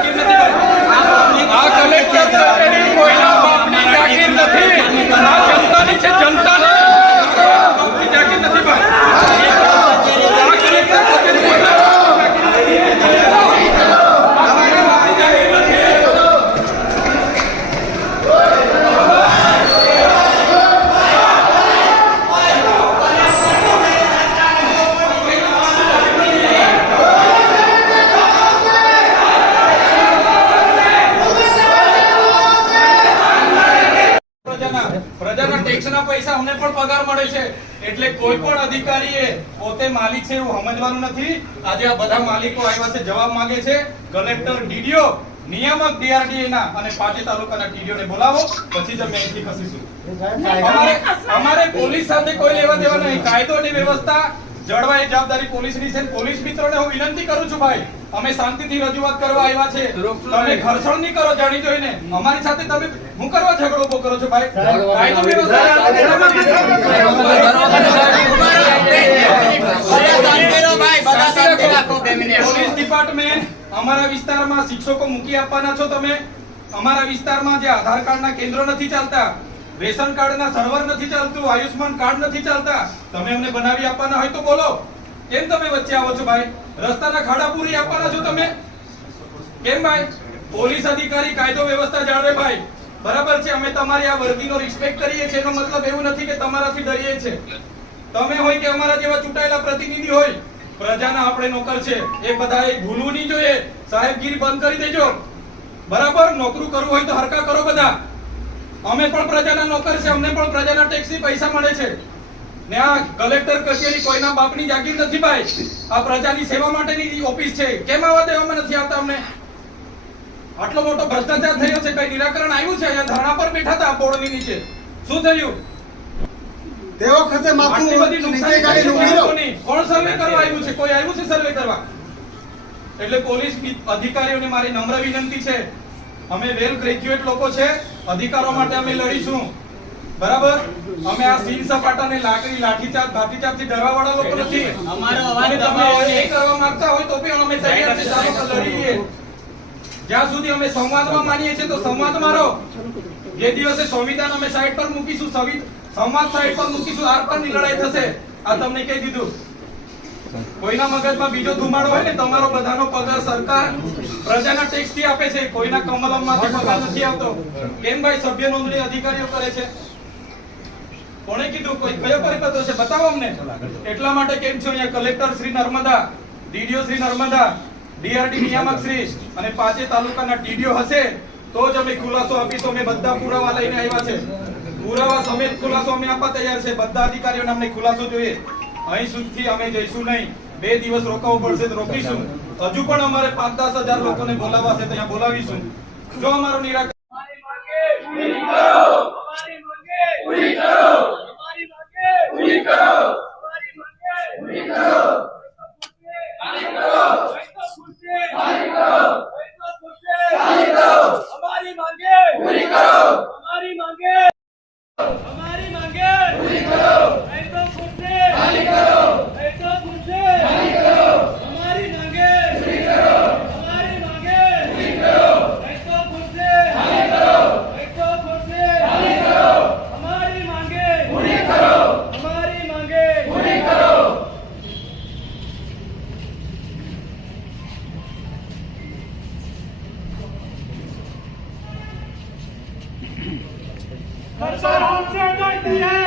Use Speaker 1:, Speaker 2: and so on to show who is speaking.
Speaker 1: ¿quién me
Speaker 2: પ્રજાના ટેક્સના પૈસા અમને પણ પગાર મળે છે એટલે કોઈ પણ અધિકારીએ પોતે માલિક છે એવું સમજવાનું નથી આજે આ બધા માલિકો આવ્યા છે જવાબ માંગે છે કલેક્ટર ડીડીઓ નિયામક ડીઆરડીએ ના અને પાટી તાલુકાના ડીડીઓ ને બોલાવો પછી જ અમે ખસીશું અમારે અમારે પોલીસ સાથે કોઈ લેવા દેવા નહીં કાયદો ની વ્યવસ્થા જળવાય જવાબદારી પોલીસની છે પોલીસ મિત્રોને હું વિનંતી કરું છું ભાઈ અમે શાંતિથી રજૂઆત કરવા આવ્યા છે તમે ઘર્ષણ નહીં કરો જાણી જોઈને અમારી સાથે તમે હું ઝઘડો ઉભો કરો છો ભાઈ ભાઈ તો મેરો અમારા વિસ્તારમાં શિક્ષકો મૂકી આપવાના છો તમે અમારા વિસ્તારમાં જે આધાર કાર્ડના કેન્દ્રો નથી ચાલતા રેશન કાર્ડના સર્વર નથી ચાલતું આયુષ્માન કાર્ડ નથી ચાલતા તમે અમને બનાવી આપવાના હોય તો બોલો કેમ તમે વચ્ચે આવો છો ભાઈ રસ્તાના ખાડા પૂરી આપવાના છો તમે કેમ ભાઈ પોલીસ અધિકારી કાયદો વ્યવસ્થા જાળવે ભાઈ બરાબર છે અમે તમારી આ વર્દીનો રિસ્પેક્ટ કરીએ છીએ એનો મતલબ એવું નથી કે તમારાથી ડરીએ છે તમે હોય કે અમારા જેવા ચૂંટાયેલા પ્રતિનિધિ હોય પ્રજાના આપણે નોકર છે એ બધા એ ભૂલવું નહીં જોઈએ સાહેબગીરી બંધ કરી દેજો બરાબર નોકરું કરવું હોય તો હરકા કરો બધા અમે પણ પ્રજાના નોકર છે અમને પણ પ્રજાના ટેક્સની પૈસા મળે છે ને આ કલેક્ટર કચેરી કોઈના બાપની જાગીર નથી ભાઈ આ પ્રજાની સેવા માટેની ઓફિસ છે કેમ આવવા દેવામાં નથી આવતા અમને આટલો મોટો ભ્રષ્ટાચાર થયો છે કઈ નિરાકરણ આવ્યું છે અહીંયા ધાણા પર બેઠા હતા બોર્ડની નીચે શું થયું તે વખતે માથું નીચે ગાડી ડૂબી ગયો કોણ સર્વે કરવા આવ્યું છે કોઈ આવ્યું છે સર્વે કરવા એટલે પોલીસ અધિકારીઓને મારી નમ્ર વિનંતી છે અમે વેલ ગ્રેજ્યુએટ લોકો છે અધિકારો માટે અમે લડીશું બરાબર અમે આ સીન સપાટાને લાકડી લાઠીચાર લાઠીચાર્જ થી ડરવા વાળા લોકો નથી અમારો અવાજ તમે એ કરવા માંગતા હોય તો પણ અમે તૈયાર છે ચાલો લડીએ જ્યાં સુધી અમે સંવાદમાં માનીએ છીએ તો સંવાદ મારો જે દિવસે સંવિધાન અમે સાઈડ પર મૂકીશું સંવાદ સાઈડ પર મૂકીશું આર પરની લડાઈ થશે આ તમને કહી દીધું કોઈના મગજમાં બીજો ધુમાડો હોય ને તમારો બધાનો પગાર સરકાર પ્રજાના ટેક્સ થી આપે છે કોઈના કમલમમાંથી પગાર નથી આવતો કેમ ભાઈ સભ્ય નોંધણી અધિકારીઓ કરે છે કોણે કીધું કોઈ કયો પરિપત્ર છે બતાવો અમને એટલા માટે કેમ છો અહીંયા collector Shri Narmada DDO Shri Narmada DRD નિયામક શ્રી અને પાંચે તાલુકાના ટીડીઓ હશે તો જ અમે ખુલાસો આપીશું અમે બધા પુરાવા લઈને આવ્યા છે પુરાવા સમેત ખુલાસો અમે આપવા તૈયાર છે બધા અધિકારીઓને અમને ખુલાસો જોઈએ અહીં સુધી અમે જઈશું નહીં બે દિવસ રોકાવું પડશે તો રોકીશું હજુ પણ અમારે પાંચ દસ હજાર લોકોને બોલાવવા છે ત્યાં બોલાવીશું જો અમારો નિરાકરણ
Speaker 3: India!